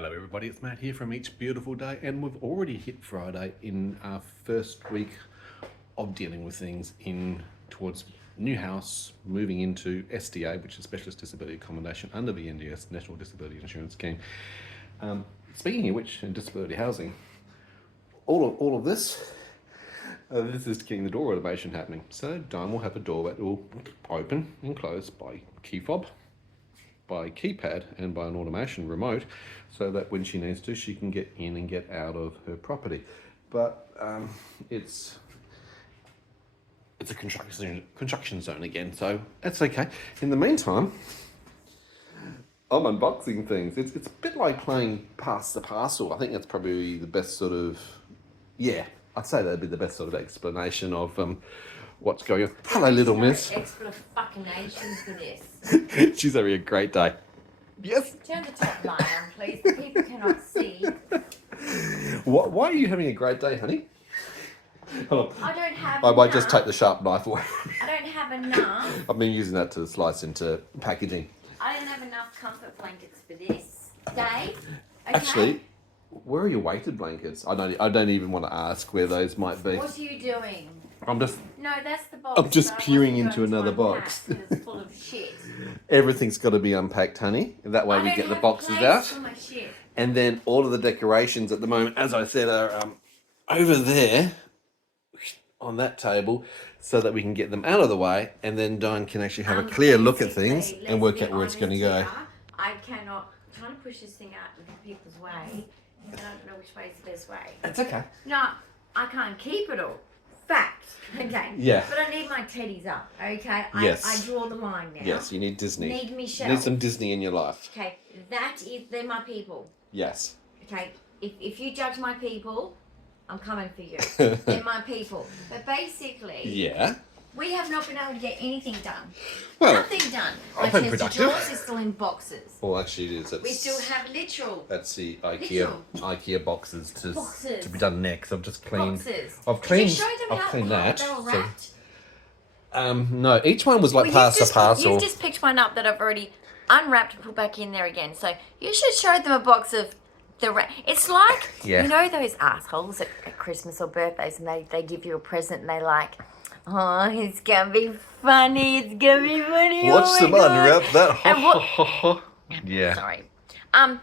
Hello everybody, it's Matt here from Each Beautiful Day, and we've already hit Friday in our first week of dealing with things towards new house, moving into SDA, which is Specialist Disability Accommodation under the NDS, National Disability Insurance Scheme. Speaking of which, in disability housing, all of this, this is getting the door automation happening. So Dyan will have a door that will open and close by key fob, by keypad, and by an automation remote, so that when she needs to, she can get in and get out of her property. But it's a construction zone again, so that's okay. In the meantime, I'm unboxing things. It's a bit like playing Pass the Parcel. I think that's probably the best sort of, I'd say that'd be the best sort of explanation of what's going on. Hello, little miss. Explanation for this. She's having a great day. Yes. Turn the top light on, please. The people cannot see. Why are you having a great day, honey? Hold on. I don't have I might enough. just take the sharp knife away. I don't have enough. I've been using that to slice into packaging. I don't have enough comfort blankets for this. Dave? Okay? Actually, where are your weighted blankets? I don't even want to ask where those might be. What are you doing? No, that's the box. I'm just so peering into another box. It's full of shit. Everything's got to be unpacked, honey. That way we get the boxes out. For my shit. And then all of the decorations at the moment, as I said, are over there on that table, so that we can get them out of the way, and then Dyan can actually have a clear look at things and work out where it's going to go. I cannot, trying to push this thing out of people's way, and I don't know which way is the best way. That's okay. No, I can't keep it all. Fact. Okay. Yeah. But I need my teddies up. Okay. Yes. I draw the line now. Yes, you need Disney. Need Michelle. You need some Disney in your life. Okay. They're my people. Yes. Okay. If you judge my people, I'm coming for you. They're my people. But basically. Yeah. We have not been able to get anything done. Well, nothing done. I've My been chest of productive. drawers is still in boxes. Well, actually, it is. We still have literal That's the IKEA boxes to be done next. I've just cleaned. boxes. I've cleaned. Did you show them I've cleaned that. they were wrapped? No, each one was like Pass the Parcel. You've just picked one up that I've already unwrapped and put back in there again. So you should show them a box of the It's like, you know those assholes at Christmas or birthdays, and they give you a present and they like, oh, it's going to be funny. It's going to be funny. Watch them unwrap that. And Yeah. Sorry.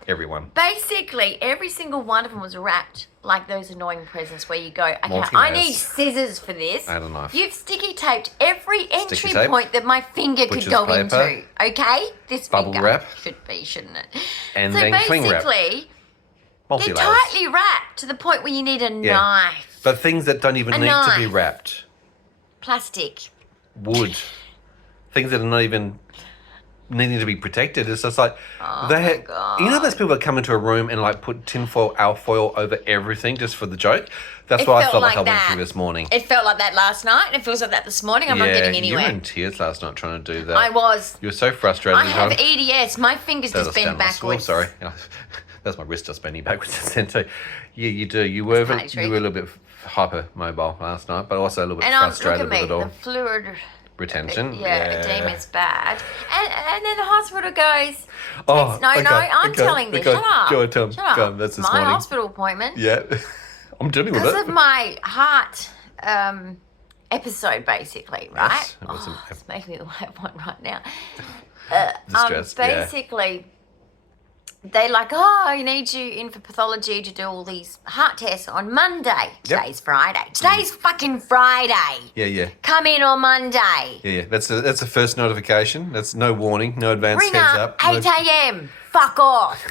Everyone. Basically, every single one of them was wrapped like those annoying presents where you go, okay, I Multi-layers. need scissors for this. And a knife. You've sticky taped every entry tape, point that my finger could butcher's go paper, into. Okay? This bubble finger wrap. should be, shouldn't it? And so then cling wrap. basically, they're Multi-layers. tightly wrapped to the point where you need a knife. But things that don't even need to be knife. wrapped. Plastic. Wood. Things that are not even needing to be protected. It's just like, God. you know those people that come into a room and like put tinfoil, alfoil over everything just for the joke? That's what I felt like I went through this morning. It felt like that last night, and it feels like that this morning. I'm not getting anywhere. You were in tears last night trying to do that. I was. You were so frustrated. I have EDS. My fingers just bend backwards. Oh, sorry. That's my wrist just bending backwards then too. Yeah, you do. You were a little bit hypermobile last night, but also a little bit frustrated with it all. The fluid retention. Edema is bad. And then the hospital goes, I'm telling this. Shut up. Go on, tell them. Shut up. Go on, that's this my morning. hospital appointment. Yeah. I'm dealing with it. Because of my heart episode, basically, right? Yes, it's making me have one right now. Distress, basically, they like, I need you in for pathology to do all these heart tests on Monday. Today's Friday. Today's fucking Friday. Yeah. Come in on Monday. Yeah. That's the first notification. That's no warning, no advance Ring heads up, up. 8 a.m. Fuck off.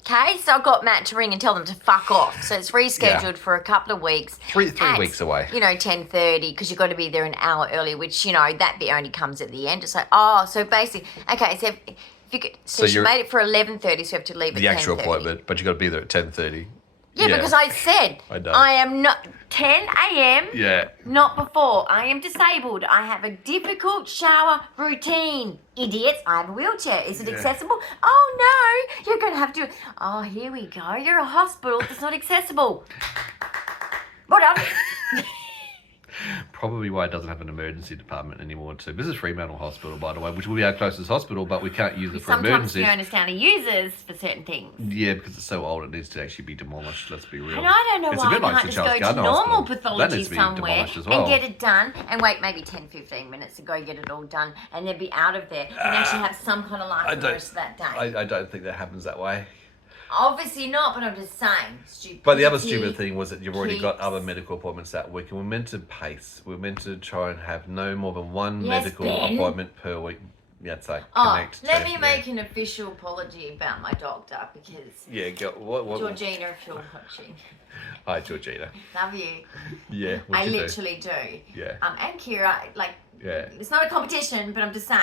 Okay, so I got Matt to ring and tell them to fuck off. So it's rescheduled for a couple of weeks. Three weeks away. 10:30, because you've got to be there an hour early, which, that bit only comes at the end. It's like, so basically, okay, so if you could, so she made it for 11:30, so you have to leave at 10:30. The actual appointment, but you got to be there at 10:30. Yeah, because I said I am not 10 a.m. Yeah. Not before. I am disabled. I have a difficult shower routine. Idiots, I have a wheelchair. Is it accessible? Oh no, you're going to have to. Oh, here we go. You're a hospital that's not accessible. Well done. probably why it doesn't have an emergency department anymore too. This is Fremantle Hospital, by the way, which will be our closest hospital, but we can't use it for emergencies. Sometimes we understand it uses for certain things. Yeah, because it's so old, it needs to actually be demolished. Let's be real. And I don't know It's why a bit I like can't the just go Charles to Gardner normal Hospital. That pathology needs to be somewhere demolished as well. and get it done and wait maybe 10, 15 minutes to go get it all done and then be out of there and actually have some kind of life for the rest of that day. I don't think that happens that way. Obviously not, but I'm just saying. Stupidity. But the other stupid thing was that you've already got keeps- other medical appointments that week, and we're meant to pace. We're meant to try and have no more than one Yes, medical Ben. appointment per week. Yeah, so connect. Let me make an official apology about my doctor because Yeah, go, what? Georgina, if you're watching, Hi, Georgina. love you. Yeah, I what you do? literally do. Yeah. And Kira, like, Yeah. it's not a competition, but I'm just saying.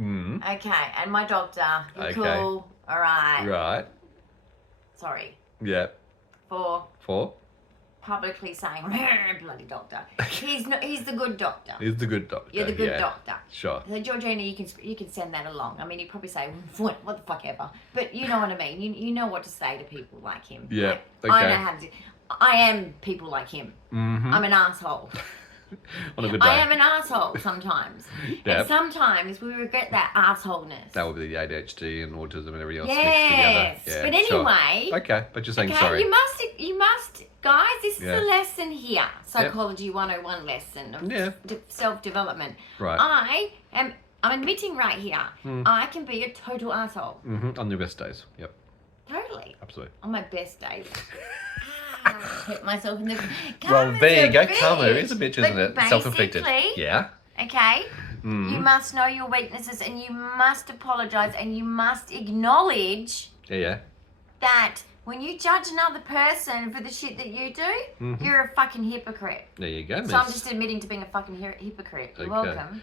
Mm. Okay, and my doctor, you're Okay. cool, all right. Right. Sorry Yeah. for For? publicly saying bloody doctor. He's the good doctor. He's the good doctor. You're the good yeah. doctor. Sure. So Georgina, you can send that along. I mean, he'd probably say what the fuck ever, but you know what I mean. You know what to say to people like him. Yeah, Like, I okay. know how to. I am people like him. Mm-hmm. I'm an asshole. On a good day. I am an asshole sometimes, Yep. and sometimes we regret that assholeness. That would be the ADHD and autism and everything else Yes, mixed together. but Yeah, sure. anyway. Okay, but you're saying Okay, sorry. you must, guys. This is Yeah. a lesson here, psychology 101 lesson of Yeah. self-development. Right. I'm admitting right here, I can be a total asshole. Mm-hmm. On your best days. Yep. Totally. Absolutely. On my best days. Hit myself in the. Well, Karma's there you a go. bitch. Karma is a bitch, isn't But it? Self-inflicted. basically, Yeah. Okay. Mm. You must know your weaknesses, and you must apologize, and you must acknowledge Yeah. that when you judge another person for the shit that you do, you're a fucking hypocrite. There you go, miss. So I'm just admitting to being a fucking hypocrite. You're Okay. welcome.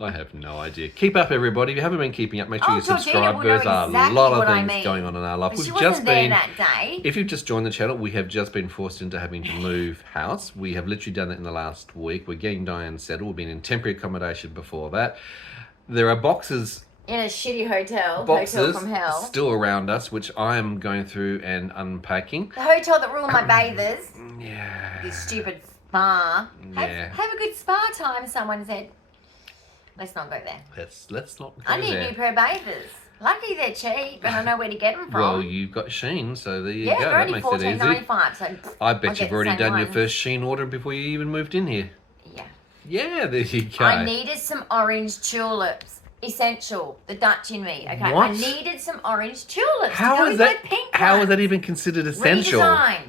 I have no idea. Keep up, everybody. If you haven't been keeping up, make sure Oh, you Georgina subscribe. will know There's a exactly lot of what I things mean. going on in our life. But We've she just wasn't there been. that day. If you've just joined the channel, we have just been forced into having to move house. We have literally done it in the last week. We're getting Dyan settled. We've been in temporary accommodation before that. There are boxes In a shitty hotel. boxes Hotel from hell. still around us, which I am going through and unpacking. The hotel that ruined my bathers. Yeah. This stupid spa. Yeah. Have a good spa time, someone said. Let's not go there. Let's not go I need a there. new pair of bathers. Lucky they're cheap and I know where to get them from. Well, you've got Sheen, so there you yeah, go. they're That only makes it easy. $14.95. So I bet I'll you've already get the same done your ones. first Sheen order before you even moved in here. Yeah. Yeah, there you go. I needed some orange tulips. Essential. The Dutch in me. Okay. What? I needed some orange tulips. How to go is with that? my pink How is ones. that even considered essential? Redesign.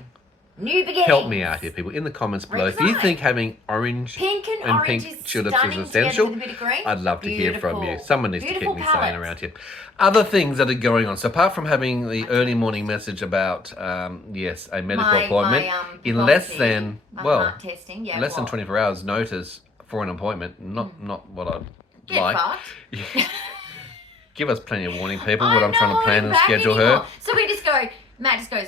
New beginnings. Help me out here, people. In the comments below, if you Redesign. think having orange Pink and, and orange pink is tulips is stunning essential, together with a bit of green. I'd love to hear from you. Beautiful. Someone needs to Beautiful keep me sane palette. around here. Other things that are going on. So apart from having the early morning message about, yes, a medical appointment, in less pathology, than, my well, heart testing. Yeah, less than what? 24 hours notice for an appointment. Not what I'd Get like. fucked. Give us plenty of warning, people, I'm when I'm not trying to plan holding and back schedule anymore. her. So we just go, Matt just goes,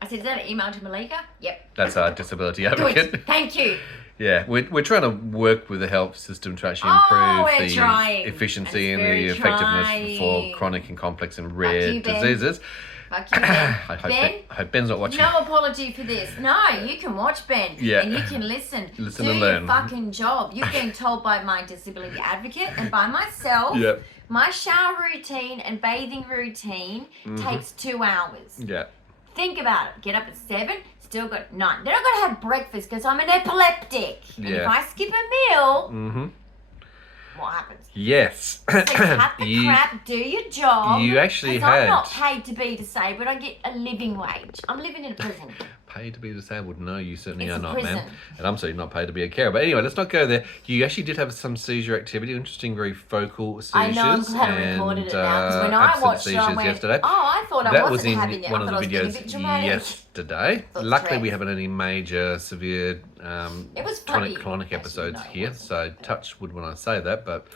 I said, is that an email to Malika? Yep. That's our disability advocate. Good. Thank you. Yeah, we're trying to work with the health system to actually Oh, improve we're the trying. efficiency It's and the very effectiveness trying. for chronic and complex and rare you, Ben. diseases. Fuck you, Ben. I hope, Ben? I hope Ben's not watching. No apology for this. No, you can watch Ben. Yeah. And you can listen. Listen Do and your learn. fucking job. You've been told by my disability advocate and by myself. Yep. My shower routine and bathing routine takes 2 hours. Yeah. Think about it. Get up at 7, still got 9. Then I've got to have breakfast because I'm an epileptic. And if Yeah. I skip a meal, Mm-hmm. what happens? Yes. So cut the crap, do your job. you actually 'cause I'm had- not paid to be disabled. I get a living wage. I'm living in a prison. Paid to be disabled? No, you certainly It's are a not, prison. ma'am. And I'm certainly not paid to be a carer. But anyway, let's not go there. You actually did have some seizure activity, interesting, very focal seizures. I know, I'm glad I recorded it now. Because when I absent watched it, I seizures went, yesterday. oh, I thought I That was wasn't in having it. one I of thought the I was getting a bit videos dramatic. yesterday. Thought Luckily, Tourette. we haven't any major severe It was funny. tonic-clonic Actually, episodes no, it here. wasn't. So touch wood when I say that, but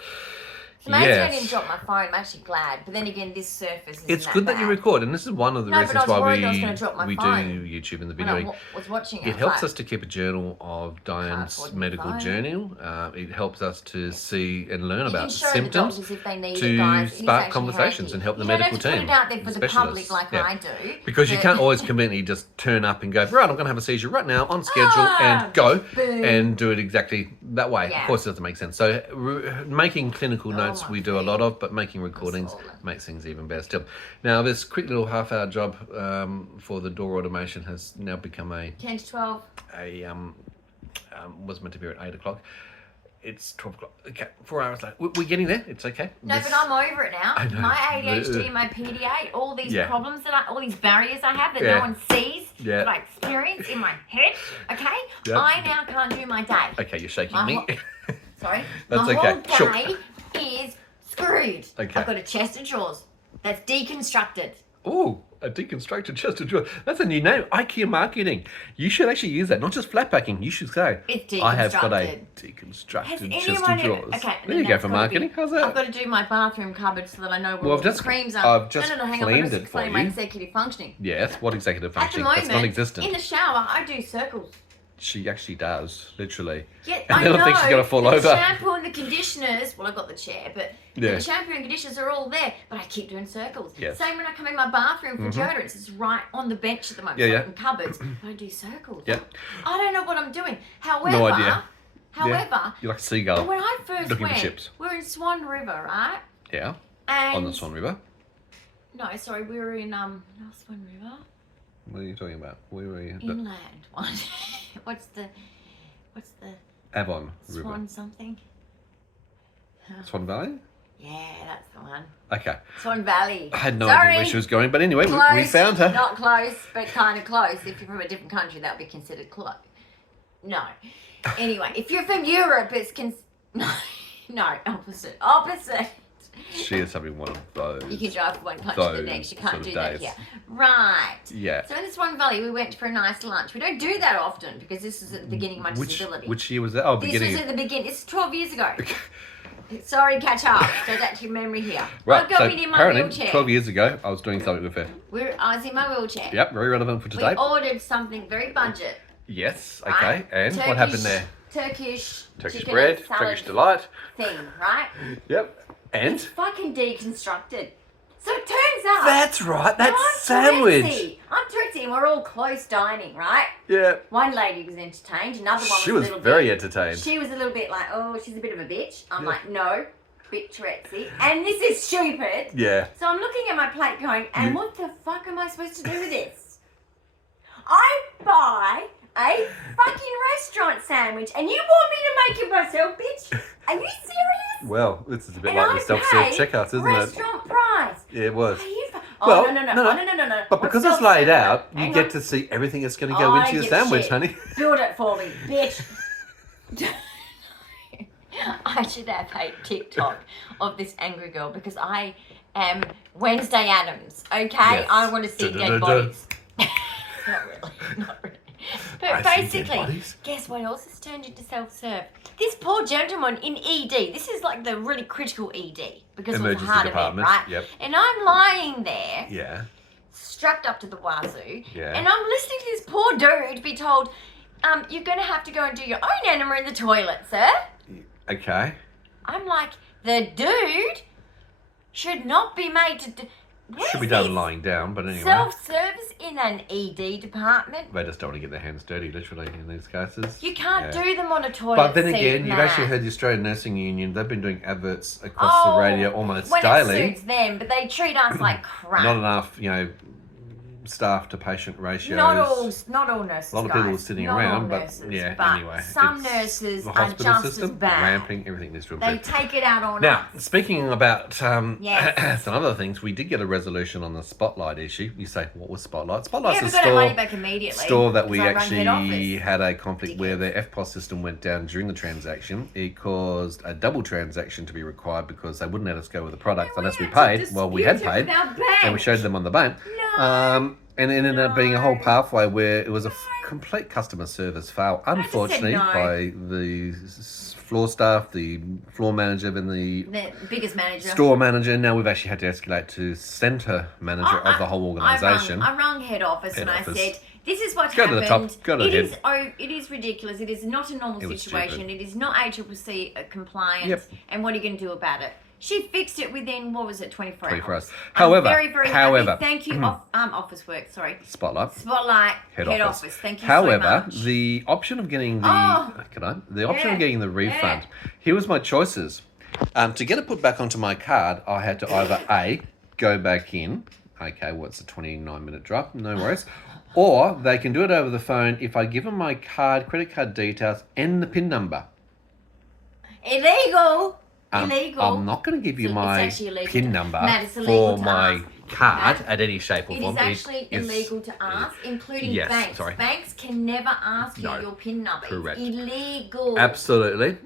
So maybe I didn't drop my phone. I'm actually glad. But then again, this surface isn't It's good that you record, and this is one of the reasons why we do YouTube in the video. When I was watching it. It helps us to keep a journal of Dyan's medical journal. It helps us to see and learn about symptoms, to spark conversations and help the medical team. You don't have to put it out there for the public like I do. Because you can't always conveniently just turn up and go, right, I'm going to have a seizure right now on schedule and go and do it exactly that way. Of course, it doesn't make sense. So making clinical notes we do a lot of, but making recordings makes things even better still. Now, this quick little half-hour job for the door automation has now become a 10 to 12. Was meant to be at 8 o'clock. It's 12 o'clock. Okay, 4 hours later. We're getting there. It's okay. No, but I'm over it now. My ADHD, my PDA, all these problems all these barriers I have that no one sees, that I experience in my head. Okay, I now can't do my day. Okay, you're shaking me. Sorry. That's my whole day is screwed. Okay. I've got a chest of drawers that's deconstructed. Oh, a deconstructed chest of drawers. That's a new name. IKEA marketing. You should actually use that. Not just flat packing. You should say, it's deconstructed. I have got a deconstructed chest of drawers. Okay, there you go for marketing. How's that? I've got to do my bathroom cupboard so that I know where all the creams are. I've just cleaned it for you. My executive functioning. Yes, what executive functioning? At the moment, that's non-existent. In the shower, I do circles. She actually does, literally. Yeah, and then I think she's going to fall over. The shampoo and the conditioners, well, I've got the chair, but the shampoo and conditioners are all there, but I keep doing circles. Yes. Same when I come in my bathroom for deodorants, it's right on the bench at the moment, in cupboards, but I do circles. Yeah. I don't know what I'm doing. However, no idea. However, you're like a seagull. When I first looking went, for chips. we're in Swan River, right? Yeah. And on the Swan River? No, sorry, we were in Swan River. What are you talking about? Where were you? Inland one. What's the Avon River. Swan something? Swan Valley? Yeah, that's the one. Okay. Swan Valley. I had no idea where she was going, but anyway, we found her. Not close, but kind of close. If you're from a different country, that would be considered close. No. Anyway, if you're from Europe, it's no, opposite. She is having one of those. You can drive from one country to the next. You can't do that here. Right. Yeah. So in the Swan Valley, we went for a nice lunch. We don't do that often because this is at the beginning of my disability. Which year was that? Oh, beginning. This was at the beginning. It's 12 years ago. Sorry, catch up. So that's your memory here. Right. I've got me in my wheelchair. 12 years ago, I was doing something with her. I was in my wheelchair. Yep, very relevant for today. We ordered something very budget. Yes. Okay. Right? And what happened there? Turkish bread, Turkish delight. Thing, right? Yep. And? It's fucking deconstructed. So it turns out... That's right, that's sandwich. I'm Tourette and we're all close dining, right? Yeah. One lady was entertained, another one was a little bit... very entertained. She was a little bit like, oh, she's a bit of a bitch. I'm like, no, bit Tourette-y. And this is stupid. Yeah. So I'm looking at my plate going, and what the fuck am I supposed to do with this? I buy a fucking restaurant sandwich and you want me to make it myself, bitch? Are you serious? Well, this is a bit like the self-serve checkouts, isn't it? Restaurant price. Yeah, it was. No. But because it's laid out, you get to see everything that's going to go into your sandwich, honey. Build it for me, bitch. I should have a TikTok of this angry girl because I am Wednesday Addams, okay? Yes. I want to see dead bodies. Not really. But basically, guess what else has turned into self-serve? This poor gentleman in ED, this is like the really critical ED because of the heart event, right? Yep. And I'm lying there, strapped up to the wazoo, and I'm listening to this poor dude be told, you're going to have to go and do your own enema in the toilet, sir. Okay. I'm like, the dude should not be made to do... Should be done lying down, but anyway. Self-service in an ED department. They just don't want to get their hands dirty, literally, in these cases. You can't do them on a toilet But then again, seat, you've actually heard the Australian Nursing Union, they've been doing adverts across the radio almost daily. When it suits them, but they treat us like crap. Not enough, staff to patient ratios. Not all nurses. A lot of people are sitting around, but anyway. Some nurses are just as bad. Ramping, everything needs to improve. They take it out on Now, speaking about some other things, we did get a resolution on the Spotlight issue. You say, what was Spotlight? Spotlight's a store that we actually had a conflict where the FPOS system went down during the transaction. It caused a double transaction to be required because they wouldn't let us go with the product unless we paid. Well, we had paid, and we showed them on the bank. And it ended up being a whole pathway where it was a complete customer service fail. just said Unfortunately, no. by the floor staff, the floor manager, and the biggest manager. store manager. Now we've actually had to escalate to centre manager of the whole organisation. I rung head office and I said, "This is what's Go to happened. the top. Go to the head. It is ridiculous. It is not a normal situation. Stupid. It is not ACCC compliance. Yep. And what are you going to do about it?" She fixed it within, 24 hours. However, I'm very happy. Thank you, office work, sorry. Spotlight, head office. Thank you However, so much. the option of getting the of getting the refund. Here was my choices. To get it put back onto my card, I had to either A, go back in. Okay, what's a 29-minute drive? No worries. Or they can do it over the phone if I give them my credit card details, and the PIN number. Illegal. Illegal. I'm not going to give you my PIN number for my card at any shape or form. It is actually illegal to ask, including banks. Sorry. Banks can never ask you your PIN number. Correct. It's illegal. Absolutely.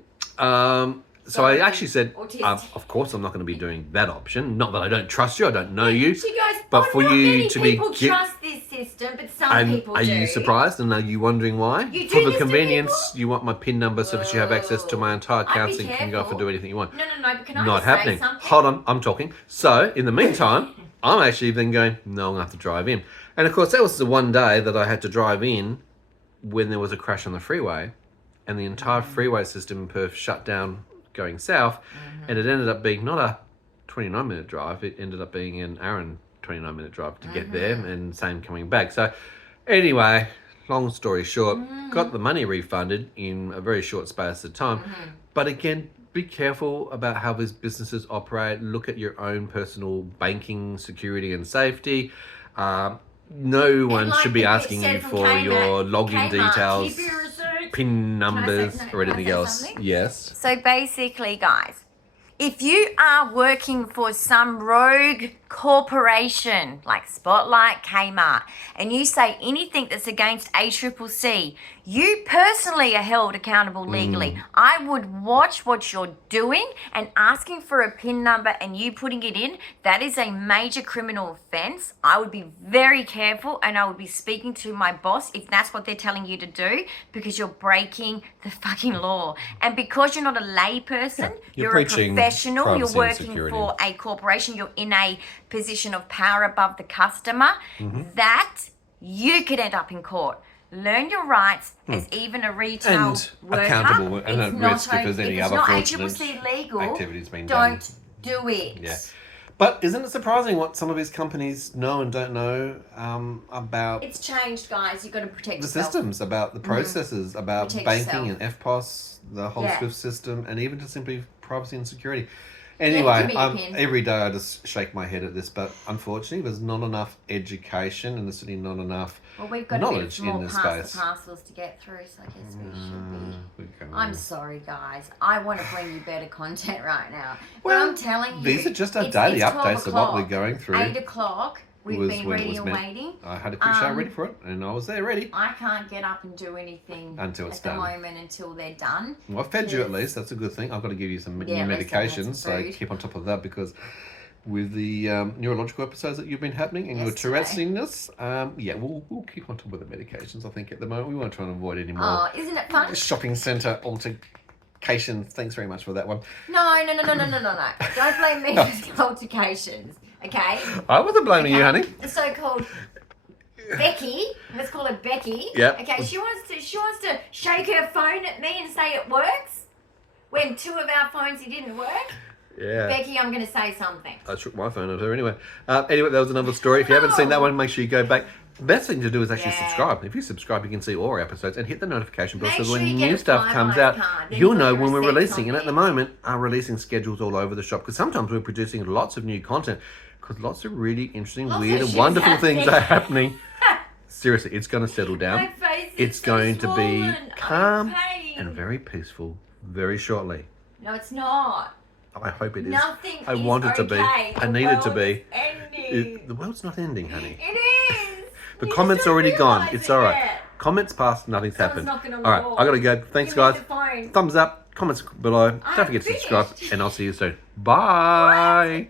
So I actually said, of course, I'm not going to be doing that option. Not that I don't trust you, I don't know you. She goes, but for not you many to people trust this system, but some people do. Are you surprised? And are you wondering why? You do For the this to convenience, people? you want my PIN number so that you have access to my entire account so you can go off and do anything you want. No, but can I Not just happening. say something? Hold on, I'm talking. So, in the meantime, I'm actually then going, no, I'm going to have to drive in. And of course, that was the one day that I had to drive in when there was a crash on the freeway and the entire freeway system in Perth shut down going south, and it ended up being not a 29-minute drive, it ended up being an hour and 29-minute drive to get there, and same coming back. So anyway, long story short, got the money refunded in a very short space of time. But again, be careful about how these businesses operate. Look at your own personal banking security and safety. No one should be asking you for your login details, PIN numbers, or anything else. Yes. So basically, guys, if you are working for some rogue corporation like Spotlight, Kmart, and you say anything that's against ACCC, you personally are held accountable legally. I would watch what you're doing, and asking for a PIN number and you putting it in, that is a major criminal offence. I would be very careful, and I would be speaking to my boss if that's what they're telling you to do, because you're breaking the fucking law. And because you're not a lay person, you're a professional, you're working for a corporation, you're in a position of power above the customer, that you could end up in court. Learn your rights as even a retail and worker. Accountable and at risk if there's any other fraudulent legal, activities being done. Don't do it. Yeah. But isn't it surprising what some of these companies know and don't know about It's changed, guys. You've got to protect the yourself. systems, about the processes, about Protect banking yourself. and FPOS, the whole SWIFT system, and even just simply privacy and security. give Anyway, me your pin. every day I just shake my head at this, but unfortunately there's not enough education and there's certainly not enough Well, we've got knowledge a bit more in this past space. the parcels to get through, so I guess we should be. Okay. I'm sorry, guys. I want to bring you better content right now. Well, but I'm telling you, these are just our it's daily 12 updates of what we're o'clock. going through. 8 o'clock. We've was been when it ready was and meant. waiting. I had a quick show ready for it, and I was there ready. I can't get up and do anything Until it's at the done. moment until they're done. Well, I fed you at least. That's a good thing. I've got to give you some new at least I had medications, some so food. keep on top of that, because with the neurological episodes that you've been happening and your Yes, Tourette's today. illness, we'll keep on top of the medications. I think at the moment we won't try and avoid any more Oh, isn't it fun? shopping centre altercations. Thanks very much for that one. No. Don't blame me for altercations, okay? I wasn't blaming you, honey. The so-called Becky, let's call her Becky. Yep. Okay, she wants to shake her phone at me and say it works when 2 of our phones it didn't work. Yeah. Becky, I'm going to say something. I shook my phone at her anyway. Anyway, that was another story. If you haven't seen that one, make sure you go back. The best thing to do is actually subscribe. If you subscribe, you can see all our episodes and hit the notification bell Make so sure when you get new a stuff comes out, card, then you'll you'll know get when we're receipts releasing. on And at the there. moment, our releasing schedules all over the shop, because sometimes we're producing lots of new content because lots of really interesting, Lots weird, of and shit's wonderful things happening. are happening. Seriously, it's going to settle down. My face is It's so going to be swollen. calm I'm in pain. and very peaceful very shortly. No, it's not. I hope it is. Nothing I is want it to be. okay. I The need it to world be. is ending. The world's not ending, honey. It is. The You comment's just don't already gone. realise It's it all right. yet. Comments passed, nothing's Someone's happened. knocking on All the right, door. I gotta go. Thanks, Give me guys. the phone. Thumbs up, comments below. I'm Don't forget to subscribe, finished. and I'll see you soon. Bye.